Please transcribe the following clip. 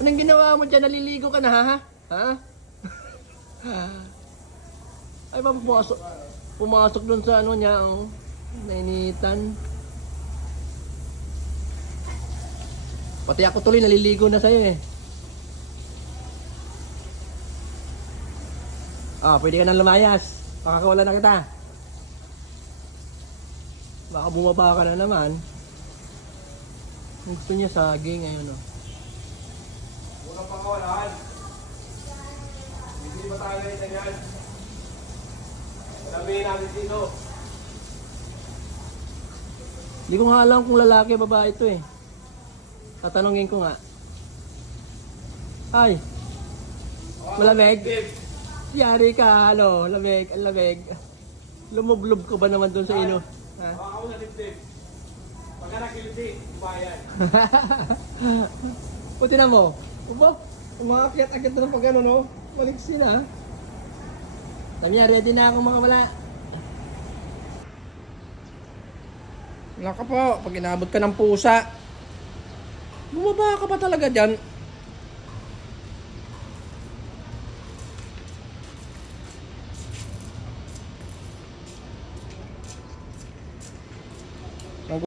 Anong ginawa mo dyan? Naliligo ka na, ha? Ha? Ay, ba pumasok dun sa ano niya, oh. Nainitan. Pati ako tuloy, naliligo na sa'yo, eh. Ah, pwede ka nang lumayas. Pakakawala na kita. Baka bumaba ka na naman. Gusto niya saging, ayun, oh. Huwag kang pakawalaan. Hindi ba tayo na yan? Sabihin natin dito. Hindi ko nga alam kung lalaki o babae ito, eh. Tatanungin ko nga. Ay, malamig? Yari ka, ano, lamig, ang lamig. Lumublob ko ba naman doon sa ino? Ha? Baka ako na dibdib. Pagka nakiliti, bayan. Puti na mo. Ubo, umakakit-akit na pag ano, no? Maliksi na. Tamiya, ready na ako mga wala. Wala ka po, pag inabot ka ng pusa. Bumaba ka pa talaga dyan.